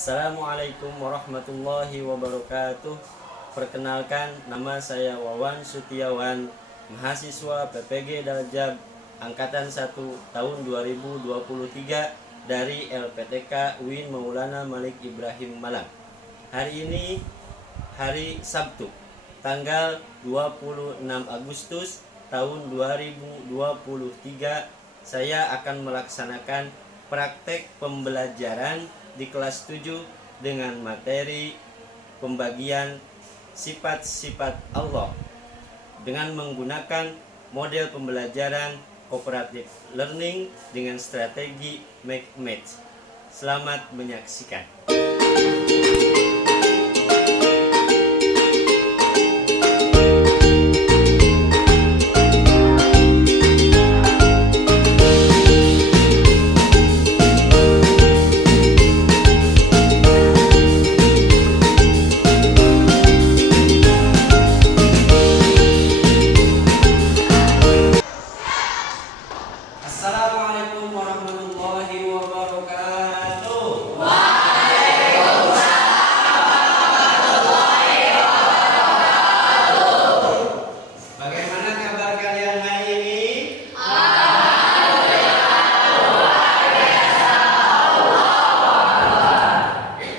Assalamualaikum warahmatullahi wabarakatuh. Perkenalkan, nama saya Wawan Sutiawan, mahasiswa PPG Daljab Angkatan 1 tahun 2023 dari LPTK UIN Maulana Malik Ibrahim Malang. Hari ini hari Sabtu, tanggal 26 Agustus tahun 2023. Saya akan melaksanakan praktek pembelajaran di kelas 7 dengan materi pembagian sifat-sifat Allah dengan menggunakan model pembelajaran cooperative learning dengan strategi make match. Selamat menyaksikan. Assalamualaikum warahmatullahi wabarakatuh. Bagaimana kabar kalian hari ini?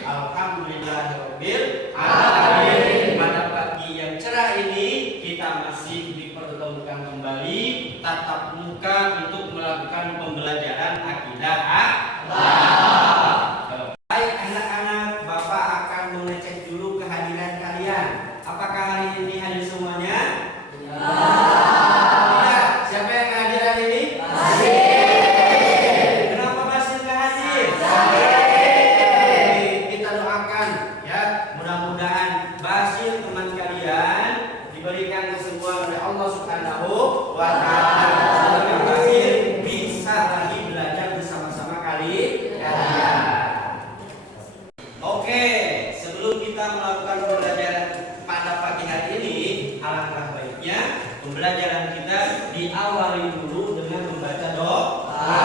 Alhamdulillahirabbil alamin. Pada pagi yang cerah ini kita masih dipertemukan kembali tatap muka untuk melakukan pembelajaran akidah akhlak. Baik anak-anak, Bapak akan mengecek dulu kehadiran kalian. Apakah hari ini hadir semuanya? Ya. Siapa yang hadir hari ini? Hadir. Kenapa masih nggak hadir? Hadir. Kita doakan ya, mudah-mudahan Basil teman kalian diberikan kesembuhan oleh Allah Subhanahu wa Ta'ala. Bisa lagi belajar bersama-sama kalian. Oke, sebelum kita melakukan pembelajaran pada pagi hari ini, alangkah baiknya pembelajaran kita diawali dulu dengan membaca doa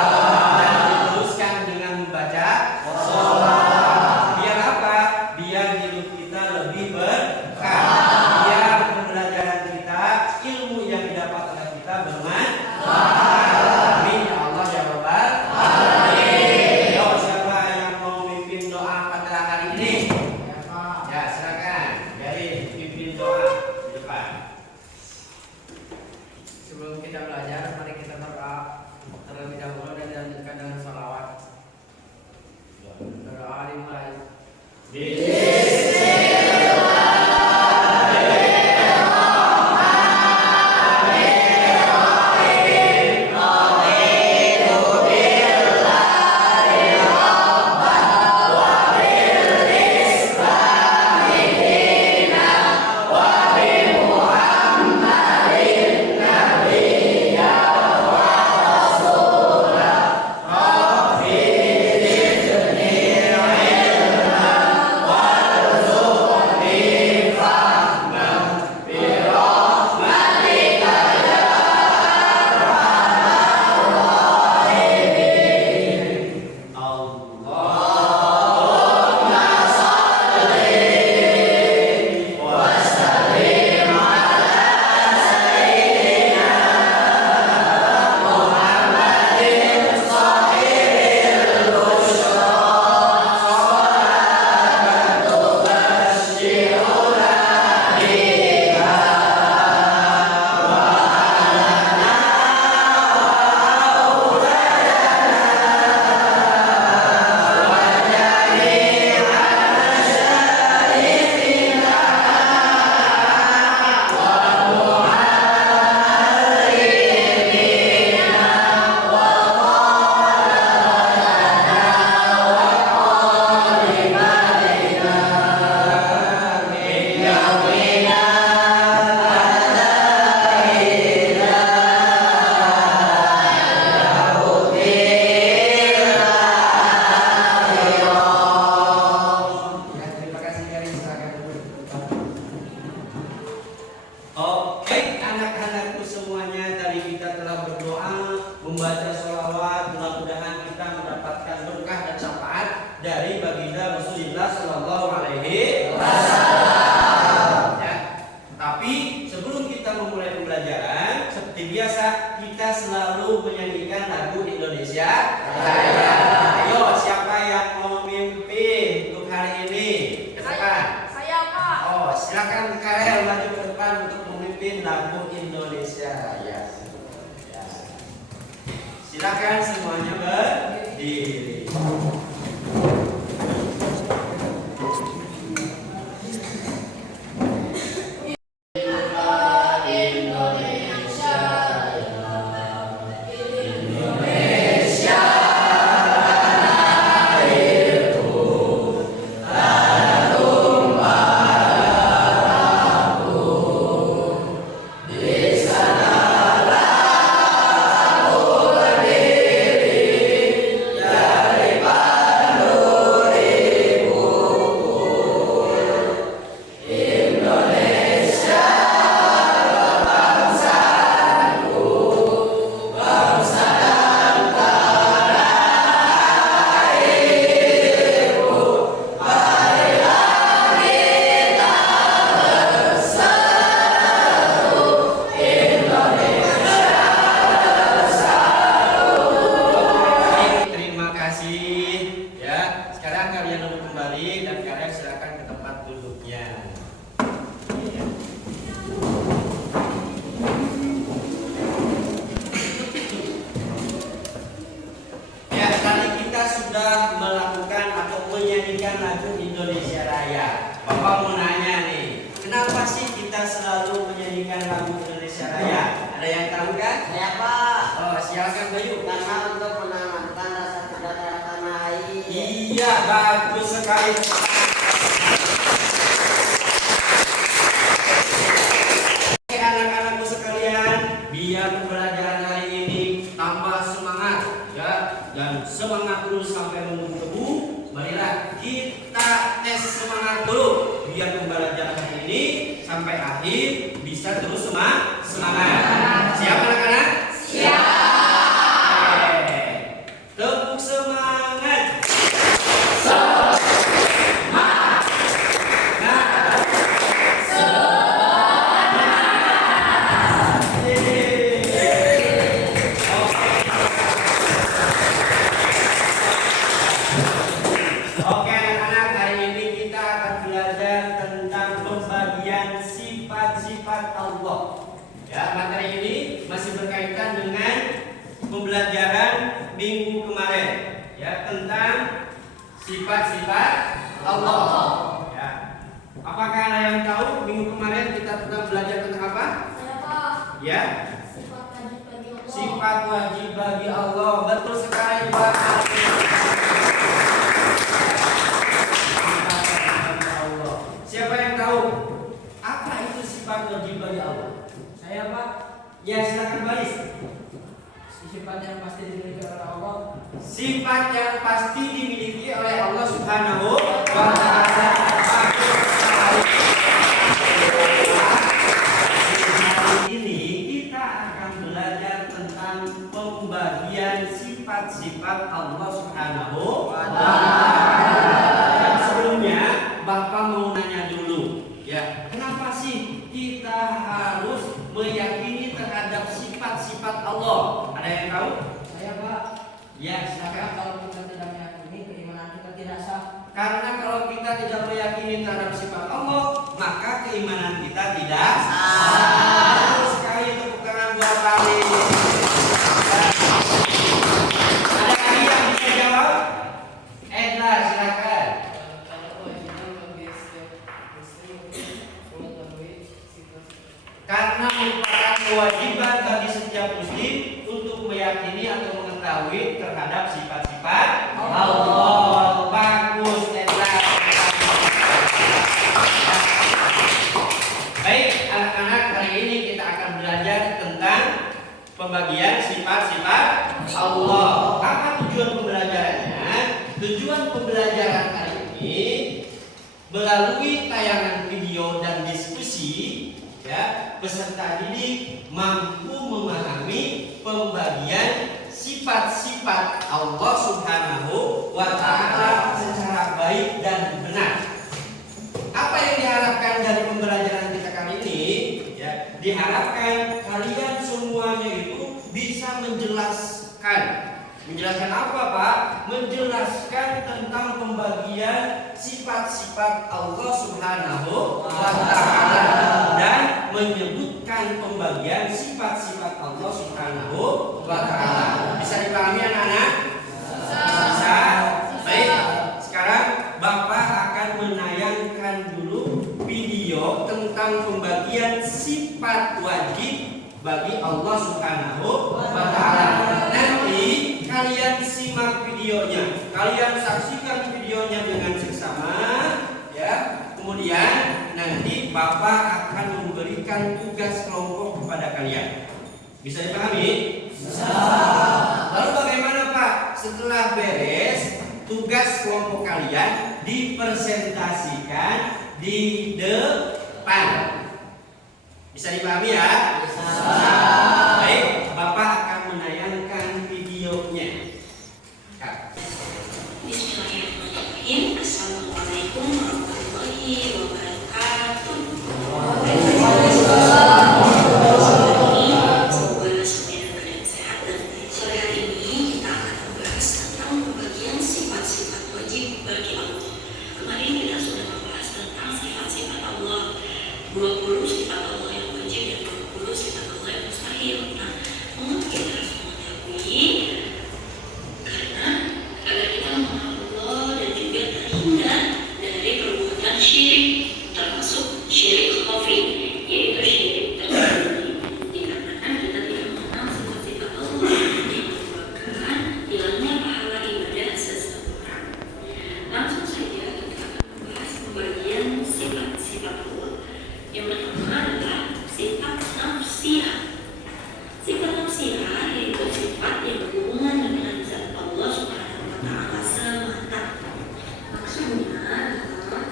dan diteruskan dengan membaca sholawat. Biar apa? Biar hidup kita lebih berkah. Biar pembelajaran kita, ilmu yang didapat oleh kita bermanfaat. Sebelum kita belajar, mari kita berdoa terlebih dahulu dan dilanjutkan dengan sholawat. Berdoa dimulai. Ya pembelajaran seperti biasa kita selalu menyanyikan lagu Indonesia Raya. Ayo, siapa yang mau memimpin untuk hari ini? Ke depan. Saya Pak. Oh, silakan Karel maju ke depan untuk memimpin lagu Indonesia Raya. Ya. Silakan semuanya berdiri. Iya, bagus sekali. Anak-anakku sekalian, biar pembelajaran hari ini tambah semangat ya, dan semangat terus sampai menggebu-gebu. Marilah kita tes semangat dulu biar pembelajaran hari ini sampai akhir bisa terus semangat. Siap anak-anak? Siap. Tepuk semangat. Oke anak-anak, hari ini kita akan belajar tentang pembagian sifat-sifat Allah. Ya, materi ini masih berkaitan dengan pembelajaran minggu kemarin, ya, tentang sifat-sifat Allah. Ya. Apakah ada yang tahu minggu kemarin kita pernah belajar tentang apa? Saya Pak. Ya, Sifat wajib bagi Allah. sifat wajib bagi Allah. Betul sekali Pak. Siapa yang tahu apa itu sifat wajib bagi Allah? Saya Pak. Ya, silakan baris. Sifat yang pasti dimiliki oleh Allah. Sifat yang pasti dimiliki oleh Allah Subhanahu wa Ta'ala. Hari ini kita akan belajar tentang pembagian sifat-sifat Allah Subhanahu wa Ta'ala. Dan sebelumnya Bapak mau nanya dulu, ya, kenapa sih kita harus meyakini terhadap sifat-sifat Allah? Ada yang tahu? Saya Pak. Ya, silakan. Kalau kita tidak meyakini, keimanan kita tidak sah. Karena kalau kita tidak meyakini terhadap sifat Allah, maka keimanan kita tidak sah. Betul sekali, tepuk tangan buat Ali. Ada lagi yang bisa jawab? Edna, silakan. Karena merupakan kewajiban bagi setiap muslim untuk meyakini atau mengetahui terhadap sifat-sifat Allah. Bagus, Edna. Baik, anak-anak, hari ini kita akan belajar tentang pembagian sifat-sifat Allah. Apa tujuan pembelajarannya? Tujuan pembelajaran hari ini melalui tayangan video dan diskusi, ya, peserta didik mampu memahami pembagian sifat-sifat Allah Subhanahu wa Ta'ala secara baik dan benar. Apa yang diharapkan dari pembelajaran kita kali ini? Ya, diharapkan kalian semuanya itu bisa menjelaskan apa Pak? Menjelaskan tentang pembagian sifat-sifat Allah Subhanahu wa Ta'ala dan menyebutkan pembagian sifat-sifat Allah Subhanahu wa Ta'ala. Bisa dipahami anak-anak? Bisa. Baik. Sekarang Bapak akan menayangkan dulu video tentang pembagian sifat wajib bagi Allah Subhanahu wa Ta'ala. Nanti kalian simak videonya, kalian saksikan videonya dengan seksama, ya. Kemudian nanti Bapak akan memberikan tugas kelompok kepada kalian. Bisa dipahami? Bisa. Lalu bagaimana Pak? Setelah beres tugas kelompok kalian dipresentasikan di depan. Bisa dipahami ya? Bisa. Baik, Bapak akan menayangkan videonya. Bismillahirrahmanirrahim. Assalamualaikum warahmatullahi wabarakatuh. Semoga semuanya dalam sehat dan sore hari ini kita akan membahas tentang pembagian sifat-sifat wajib bagi Allah. Kemarin kita sudah membahas tentang sifat-sifat Allah, 20 sifat Allah yang wajib dan 20 sifat Allah yang mustahil. Nah, mengapa kita harus mengetahui? Karena agar kita mengenal Allah dan juga terhindar dari perbuatan syirik, termasuk syirik khafi, yaitu syirik tersembunyi. Dikarenakan kita tidak mengenal sifat-sifat Allah yang menyebabkan hilangnya pahala ibadah seseorang. Langsung saja kita akan membahas pembagian sifat-sifat Allah. Yang pertama adalah sifat nafsiyah. Sifat nafsiyah yaitu sifat yang berhubungan dengan zat Allah Subhanahu wa Ta'ala semata. Maksudnya adalah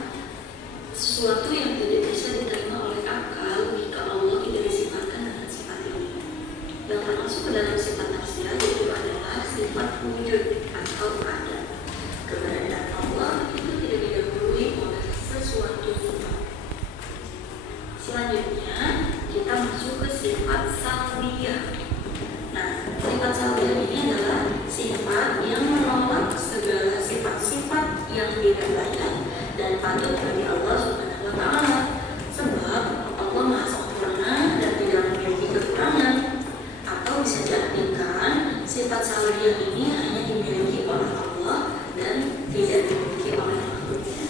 sesuatu yang tidak bisa diterima oleh akal jika Allah tidak disifatkan dengan sifat ini. Yang termasuk ke dalam sifat nafsiyah itu adalah sifat wujud atau ada. Keberadaan Allah itu tidak didahului oleh sesuatu sifat. Selanjutnya kita masuk ke sifat salbiyah. Nah, sifat salbiyah ini adalah sifat yang menolak segala sifat-sifat yang tidak layak dan patut bagi Allah Subhanahu wa Ta'ala. Sebab Allah Maha Sempurna dan tidak memiliki kekurangan. Atau bisa diartikan sifat salbiyah ini hanya dimiliki oleh Allah dan tidak dimiliki oleh makhluknya.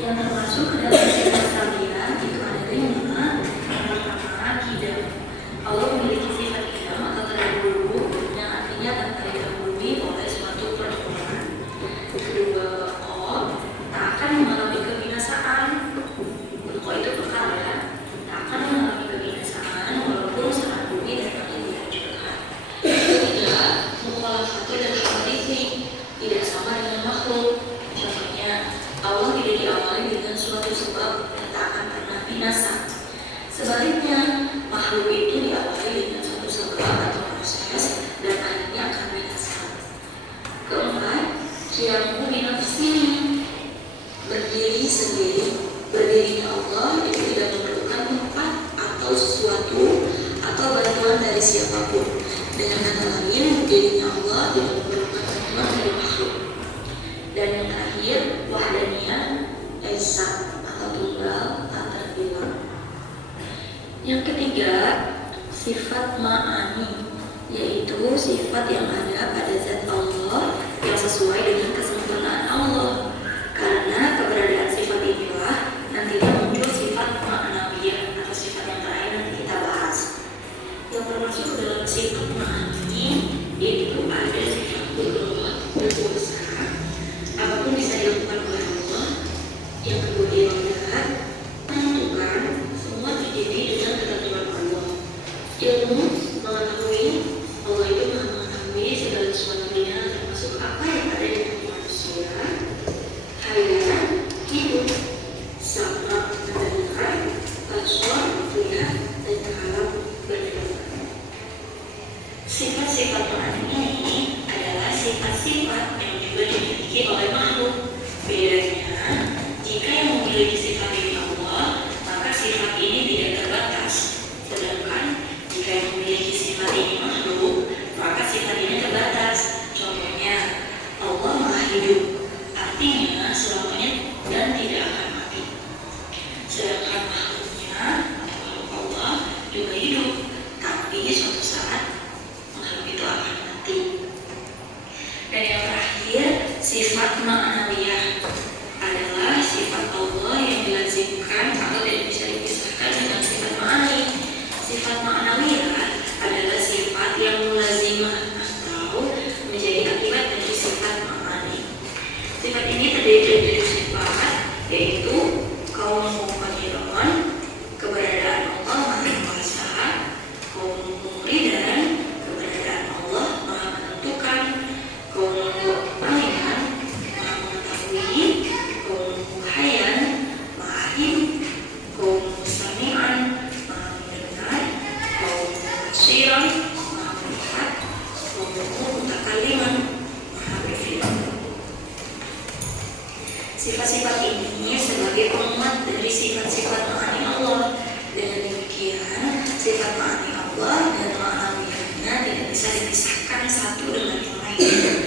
Yang termasuk ke dalam sifat salbiyah itu ada 5. Yang pertama, kidam. Allah memiliki sifat kidam atau terdahulu yang artinya tanpa didahului oleh suatu perbuatan. Kedua, tak akan mengalami kebinasaan. Ko itu perkara tak akan mengalami kebinasaan walaupun saat bumi dan langit dihancurkan. Ketiga, mukhalafatu dan khalifah tidak sama dengan makhluk. Contohnya, Allah tidak diawali dengan suatu sebab yang tak akan pernah binasa. Sebaliknya, makhluk itu diawali dengan suatu sebab atau proses dan akhirnya akan binasa. Keempat, qiyamu binafsihi, berdiri sendiri. Berdirinya Allah itu tidak memerlukan tempat atau sesuatu atau bantuan dari siapapun. Dengan kata lain, berdirinya Allah tidak memerlukan bantuan dari makhluk. Dan yang terakhir, wahdaniyah, esa atau tunggal tak terbilang. Yang ketiga, sifat ma'ani, yaitu sifat yang ada pada zat Allah yang sesuai dengan kesempurnaan Allah. Karena keberadaan sifat inilah nantinya muncul sifat ma'nawiyah atau sifat yang terakhir nanti kita bahas. Yang termasuk dalam sifat ma'ani yaitu ada sifat qudrah, berkuasa. Apapun bisa dilakukan oleh Allah. Yang kedua, irodat, menentukan semua terjadi dengan ketentuan Allah. Ilmu, mengetahui Allah itu maha mengetahui segala sesuatunya, termasuk apa yang ada di tubuh manusia. Hayat, hidup, sama, mendengar, basar, melihat, dan kalam, berfirman. Sifat-sifat ma'ani ini adalah sifat-sifat yang juga dimiliki oleh makhluk. Bedanya, jika yang memiliki sifat ini Allah, maka sifat ini tidak terbatas. basiran, maha melihat, mutakaliman, maha berfirman. Sifat-sifat ini sebagai penguat dari sifat-sifat ma'ani Allah. Dengan demikian, sifat ma'ani Allah dan ma'anawiyahnya tidak bisa dipisahkan satu dengan yang lainnya.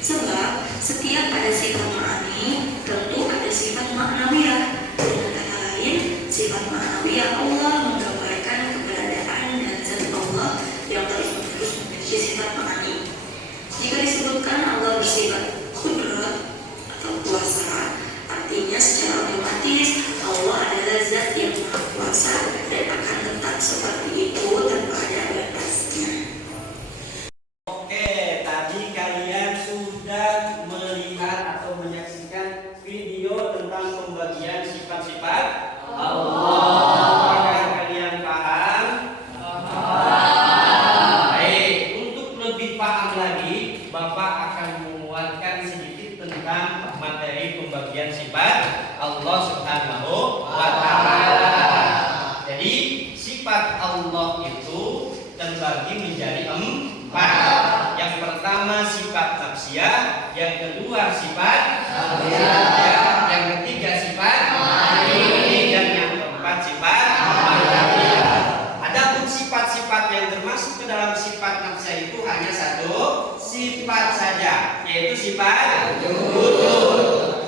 Sebab setiap ada sifat ma'ani, tentu ada sifat ma'nawiyah. Dengan kata lain, sifat ma'nawiyah Allah menggambarkan keberadaan dan zat Allah yang terus-menerus memiliki sifat ma'ani. Jika disebutkan Allah bersifat qudrat atau kuasa, artinya secara otomatis Allah adalah zat yang maha kuasa dan akan tetap seperti itu tanpa ada batasnya. Oke, tadi kalian sudah melihat atau menyaksikan video tentang pembagian sifat-sifat Allah. Apakah kalian paham? Baik, untuk lebih paham lagi, Bapak akan menguatkan sedikit tentang materi pembagian sifat Allah Subhanahu wa Ta'ala. Jadi, sifat Allah itu terbagi menjadi 4. Yang pertama sifat nafsiyah, yang kedua sifat nafsiyah, yang ketiga sifat ma'ani, dan yang keempat sifat ma'nawiyah. Adapun sifat-sifat yang termasuk ke dalam sifat nafsiyah itu hanya satu sifat saja, yaitu sifat wujud.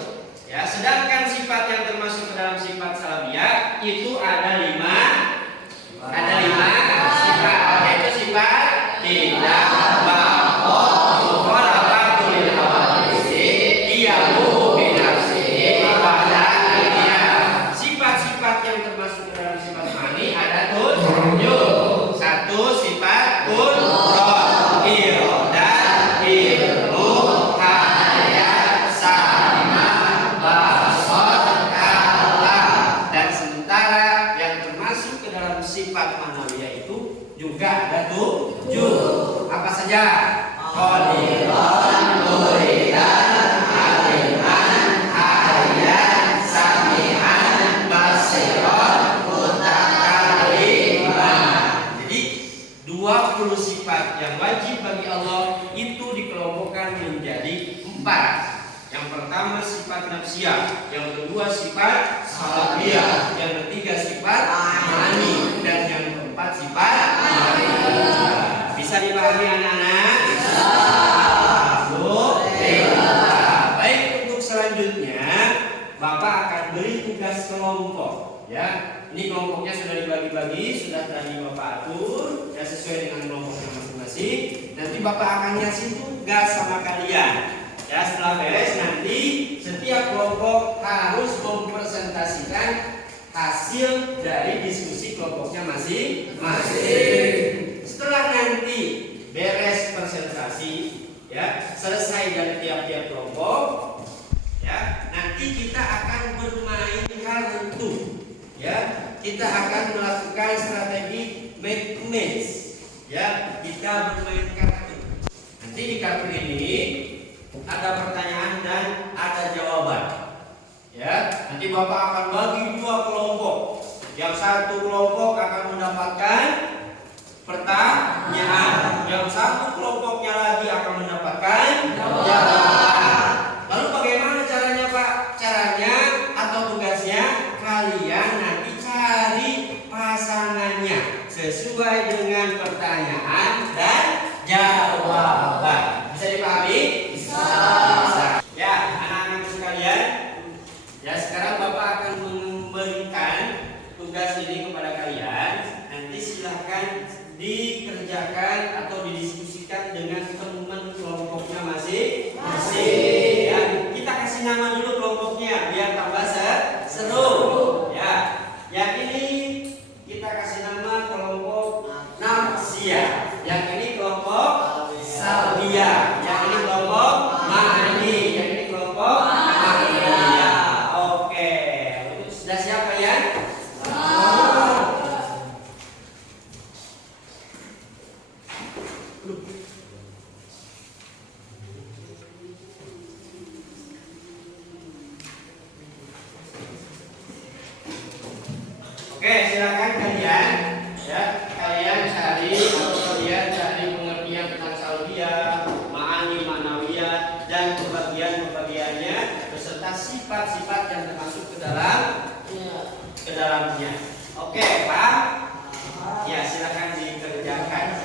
Ya, sedangkan sifat yang termasuk ke dalam sifat salabiyah itu ada 5 sifat, yaitu sifat tidak, bakal, mukhalafatu lil hawadisi, diyamu binafsi, pada dunia. Sifat-sifat yang termasuk ke dalam sifat mani ada 7. 1 sifat qudrat, iradah, ilmu, hayat, sama, basar, kalam. Dan sementara yang termasuk ke dalam sifat manawiyah itu juga ada 7. Apa saja? Qadiran, muridan, aliman, hayyan, sami'an, basiran, mutakaliman. Jadi 20 sifat yang wajib bagi Allah itu dikelompokkan menjadi 4. Yang pertama sifat nafsiyah, yang kedua sifat salabiyah, yang ketiga sifat ma'ani, dan yang keempat sifat ma'rifah. Bisa dipahami anak-anak? Bisa. Baik, untuk selanjutnya Bapak akan beri tugas kelompok. Ya, ini kelompoknya sudah dibagi-bagi, sudah tadi Bapak atur, ya sesuai dengan kelompoknya masing-masing. Nanti Bapak akan ngasih tugas sama kalian. Ya, setelah beres nanti setiap kelompok harus mempresentasikan hasil dari diskusi kelompoknya masing-masing. Setelah nanti beres presentasi, ya, selesai dari tiap-tiap kelompok, ya, nanti kita akan bermain kartu. Ya, kita akan melakukan strategi match. Ya, kita bermain kartu. Nanti di kartu ini ada pertanyaan dan ada jawaban. Ya, nanti Bapak akan bagi 2 kelompok. Yang satu kelompok akan mendapatkan pertanyaan, yang satu kelompoknya lagi akan mendapatkan jawaban. Lalu bagaimana caranya, Pak? Caranya atau tugasnya kalian nanti cari pasangannya sesuai dengan pertanyaan dan jawaban. Bisa dipahami? Bisa. Ya, anak-anak sekalian, ya sekarang Bapak akan memberikan tugas ini kepada kalian. Nanti silahkan dikerjakan atau didiskusikan dengan teman kelompoknya masing-masing. Ya, kita kasih nama dulu kelompoknya biar tambah seru. Ya, yang ini kita kasih nama kelompok nafsiyah. Yang ini kelompok salbiyah. Yang ini kelompok ma'ani. Yang ini kelompok ma'nawiyah. Oke, sudah siap kalian? Oke, silakan kalian, ya, kalian cari sifat-sifat yang termasuk ke dalamnya. Oke, Pak. Ya, silakan dikerjakan.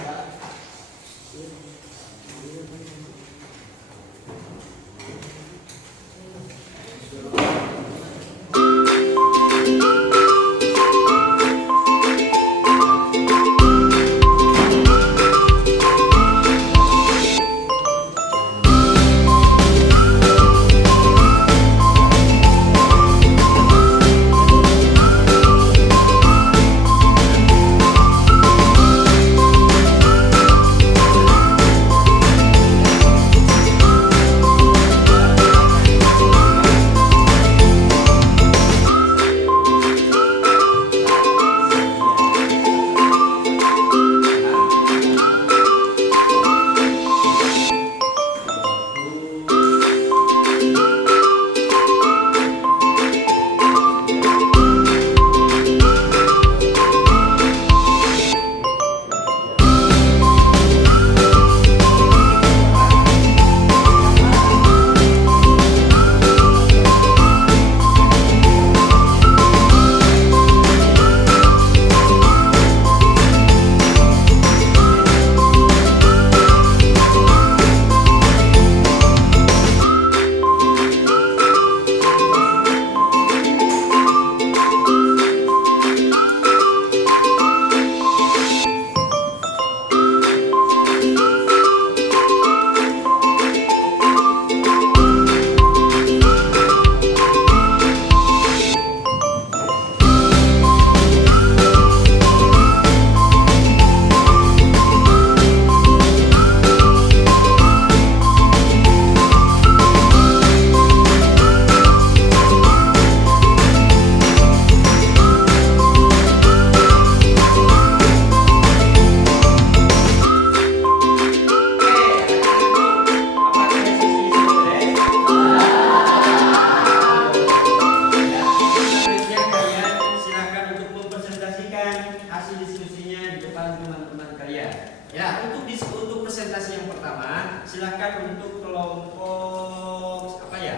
Untuk presentasi yang pertama, silakan untuk kelompok apa ya?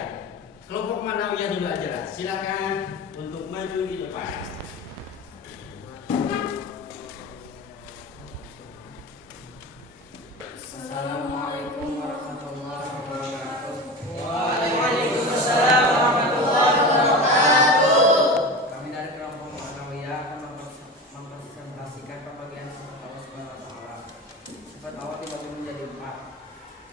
Kelompok Manawiyah dulu aja lah. Silakan untuk maju di depan. Assalamualaikum warahmatullahi wabarakatuh. Waalaikumsalam warahmatullahi wabarakatuh. Kami dari kelompok Manawiyah akan mempresentasikan pembagian sifat Allah Subhanahu wa taala. Sifat Allah dibagi menjadi 4.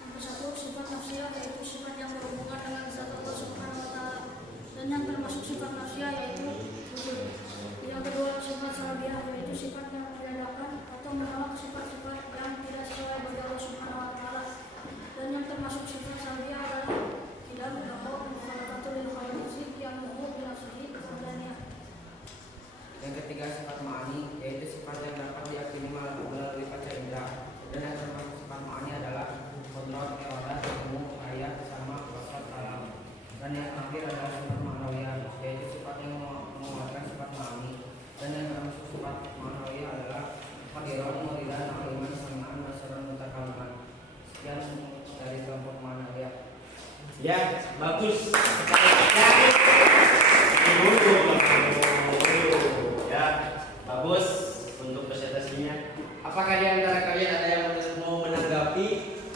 Nomor 1, sifat nafsiyah, yaitu sifat yang berhubungan dengan zat Allah Subhanahu wa taala. Dan yang termasuk sifat nafsiyah yaitu wujud. Yang kedua, sifat salbiyah, yaitu sifat yang meniadakan atau menolak sifat-sifat yang tidak sesuai bagi Allah Subhanahu wa taala. Dan yang termasuk sifat salbiyah adalah tidak mendahului mukhalafatu lil khaliq yang mu'min binafsihi kepadanya. Yang ketiga sifat ma'ani, yaitu sifat yang dapat diyakini melalui panca indera. Dan yang termasuk sifat ma'ani adalah qudrat, iradah, ilmu, ayat, sama, wasat, alam. Dan yang terakhir adalah sifat ma'nawiyah, yaitu sifat yang menguatkan sifat ma'ani. Dan yang termasuk sifat ma'nawiyah adalah hadiran, muridan, aliman, samaan, basaran, mutakaliman. Sekian dari kelompok ma'nawiyah. Ya, bagus. Ya, bagus untuk presentasinya. Apakah di antara kalian ada yang mau menanggapi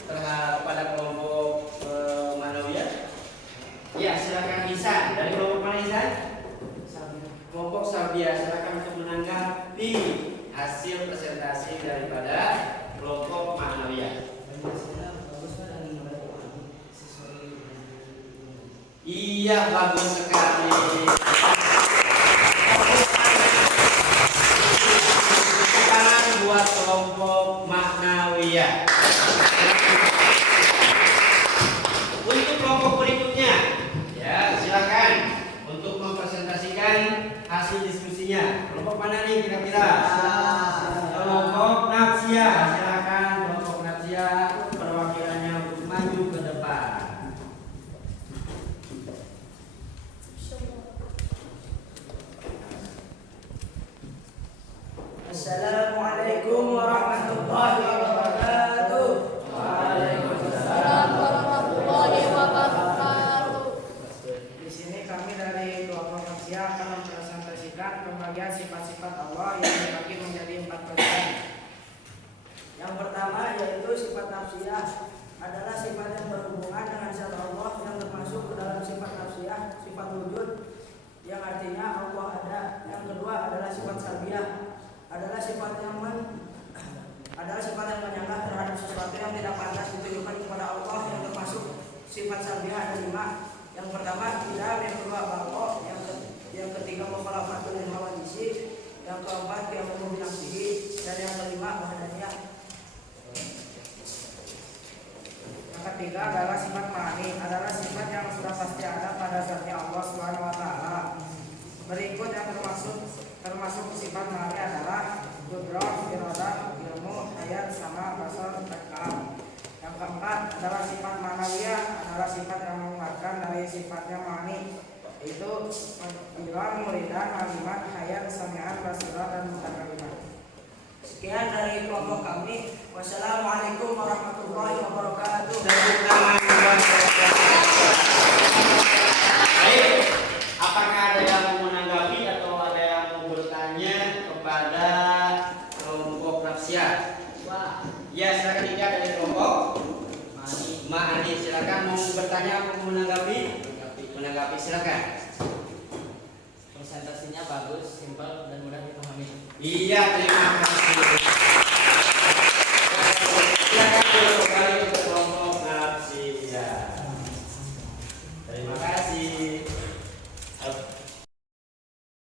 kepada kelompok Manawiyah? Ya, silakan Ihsan. Dari kelompok mana Ihsan? Kelompok Salbiyah, silakan untuk menanggapi hasil presentasi daripada kelompok Manawiyah. Iya, bagus sekali. Tangan buat kelompok Manawiyah. Untuk kelompok berikutnya, ya silakan untuk mempresentasikan hasil diskusinya. Kelompok mana nih kira-kira? Kelompok Nafsiyah. Silakan kelompok Nafsiyah perwakilannya untuk maju ke depan. Assalamualaikum warahmatullahi wabarakatuh. Waalaikumsalam warahmatullahi wabarakatuh. Di sini kami yaitu sifat nafsiyah adalah sifat yang berhubungan dengan zat Allah yang termasuk ke dalam sifat nafsiyah, sifat wujud yang artinya Allah ada. Yang kedua adalah sifat salbiyah, adalah sifat yang menyanggah terhadap sesuatu yang tidak pantas ditujukan kepada Allah yang termasuk sifat salbiyah ada 5. Yang pertama tidak, yang kedua bako, yang ketiga mukhalafatul lil hawadisi, yang keempat qiyamuhu bi nafsihi, dan yang kelima wahdaniyah. Yang ketiga adalah sifat ma'ani, adalah sifat yang sudah pasti ada pada zatnya Allah Subhanahu wa taala. Berikut yang termasuk sifat ma'ani adalah qudrah, iradah, ilmu, hayat, sama, basar, dan kalam. Yang keempat adalah sifat manawiyah, adalah sifat yang mengeluarkan dari sifatnya ma'ani, yaitu ilan, muridan, aliman, hayat, sami'an, basiran, dan mutakaliman. Sekian dari kelompok kami. Wassalamualaikum warahmatullahi wabarakatuh. Baik, apakah ada yang mau menanggapi atau ada yang mau bertanya kepada kelompok nafsiyah? Ya, silakan Ika dari kelompok Ma'ani, silakan mau bertanya atau mau menanggapi? Menanggapi, silakan. Presentasinya bagus, simpel, dan mudah dipahami. Iya, terima kasih. Silakan kembali ke kelompok nafsiyah. Terima kasih.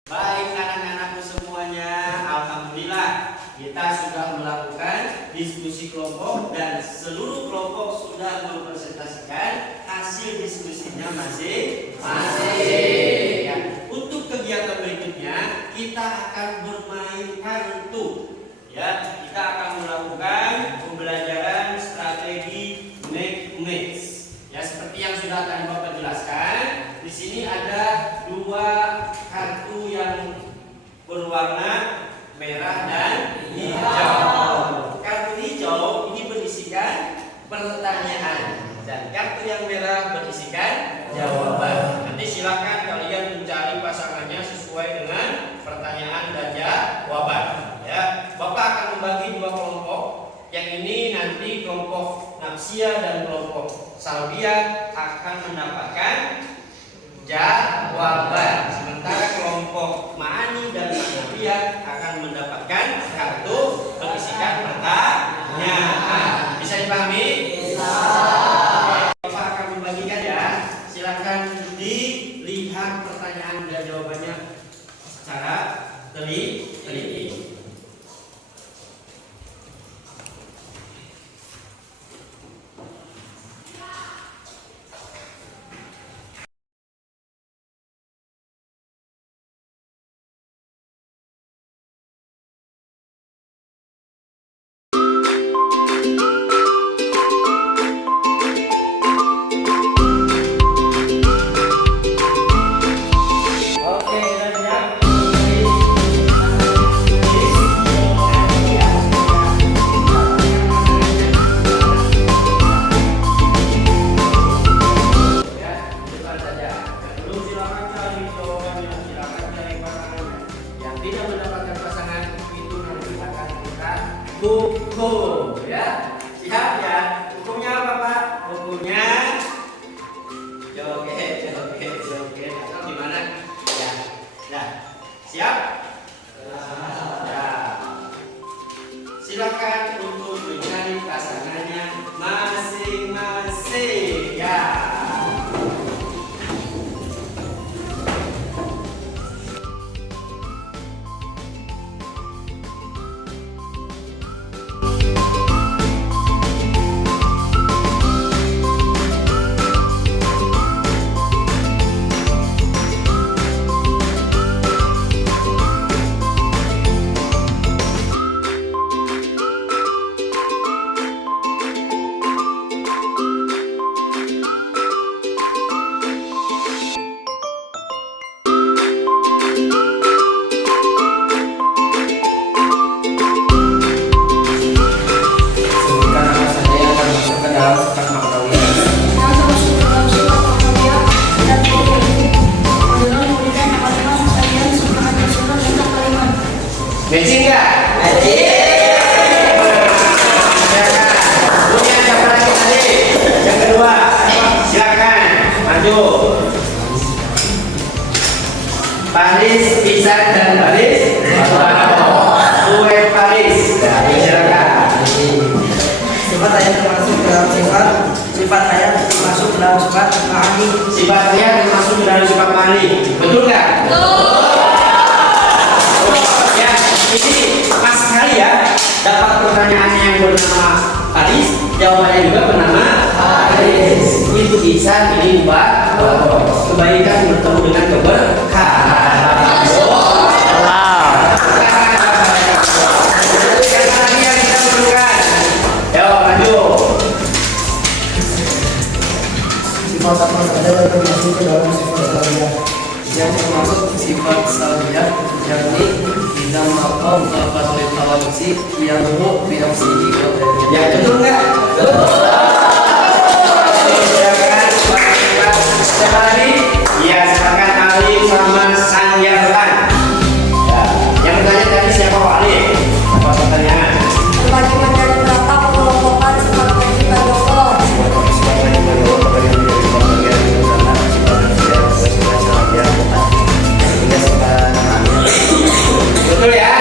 Baik anak-anakku semuanya, alhamdulillah kita sudah melakukan diskusi kelompok dan seluruh kelompok sudah mempresentasikan hasil diskusinya masing-masing. Ya. Untuk kegiatan berikutnya kita akan bermain kartu. Ya, kita akan melakukan pembelajaran strategi make match. Ya, seperti yang sudah tadi Bapak jelaskan, di sini ada 2 kartu yang berwarna merah dan hijau. Kartu hijau ini berisikan pertanyaan dan kartu yang merah berisikan jawaban. Nanti silakan kalian mencari pasangannya sesuai dengan pertanyaan dan jawaban. Ya, Bapak akan membagi 2 kelompok. Yang ini nanti kelompok nafsiyah dan kelompok salbiyah akan mendapatkan jawaban. Sementara kelompok ma'ani dan manawiyah akan mendapatkan kartu berisikan pertanyaan. Bisa dipahami? Bisa. Bapak akan membagikan ya. Silakan dilihat pertanyaan dan jawabannya secara teliti. Hukum ya, siap ya. Hukumnya apa Pak? Hukumnya joget. Atau gimana? Ya, nah, siap? Ya. Silakan untuk mencari pasangannya masing-masing ya. sifat saya termasuk dalam sifat ma'ani. Betul nggak? Ya, ini pas sekali ya. Dapat pertanyaannya yang bernama Haris, jawabannya juga bernama Haris. Itu bisa ini ubah kebaikan bertemu dengan keberkahan. Sifat apa saja yang termasuk ke dalam sifat salbiyah? Yang termasuk sifat salbiyah yakni idza maqam fatul tawaddusi yang bi nafsihi wa ghairihi. Ya betul nggak? Ya silakan Ali sama Sanjarkan. Ya, yang bertanya tadi siapa Pak Ali? Apa pertanyaan? Terbagikan dari berapa pengelompokan sifat bagi Allah? Betul ya?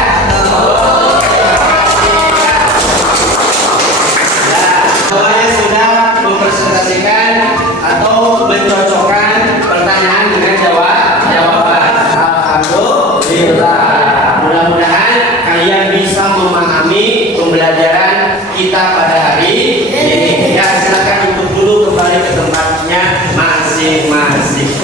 Semuanya sudah mempresentasikan atau mencocokkan pertanyaan dengan jawaban. Alhamdulillah. Mudah-mudahan kalian bisa memahami pembelajaran kita pada hari ini. Ya, silakan untuk dulu kembali ke tempatnya masing-masing.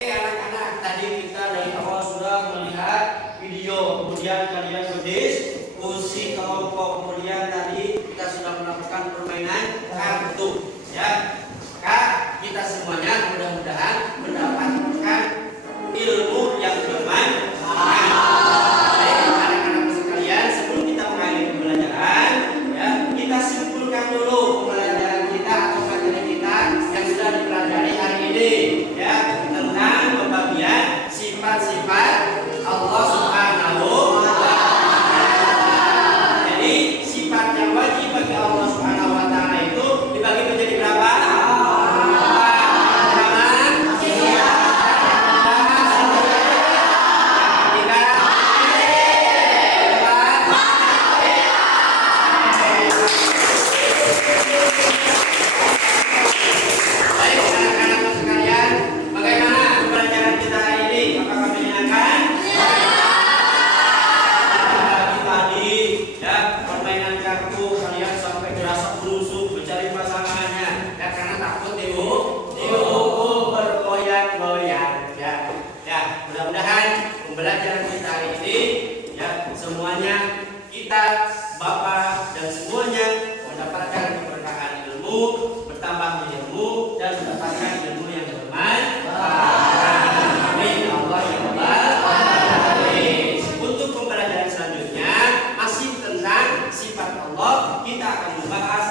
Anak-anak, tadi kita dari awal sudah melihat video, kemudian kalian berdiskusi kelompok, kemudian tadi kita sudah melakukan permainan kartu. Ya, maka kita semuanya mudah-mudahan mendapatkan ilmu yang bermanfaat. Baik, anak-anak sekalian, sebelum kita mengakhiri pembelajaran, ya, kita simpulkan dulu pembelajaran kita atau materi kita yang sudah dipelajari hari ini, ya, tentang pembagian sifat-sifat Allah Subhanahu wa Ta'ala. Jadi sifat yang wajib bagi Allah Subhanahu wa Ta'ala itu dibagi menjadi berapa? Baik, anak-anak sekalian, bagaimana pembelajaran kita hari ini? Apakah menyenangkan? Tadi ya, permainan kartu kalian sampai berasa berusuk mencari pasangannya, ya, karena takut dihukum bergoyang-goyang. Ya, mudah-mudahan pembelajaran kita hari ini, ya, semuanya kita Bapak dan semuanya mendapatkan keberkahan ilmu, bertambah ilmu dan mendapatkan ilmu yang bermanfaat. Amin ya Allah ya Rabbal alamin. Untuk pembelajaran selanjutnya masih tentang sifat Allah, kita akan membahas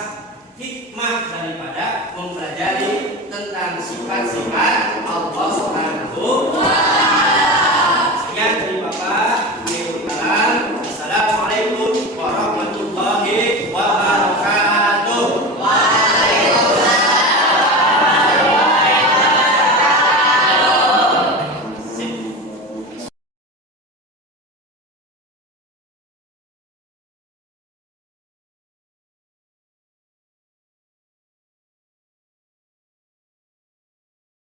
hikmah daripada mempelajari tentang sifat-sifat Allah Subhanahu wa Ta'ala.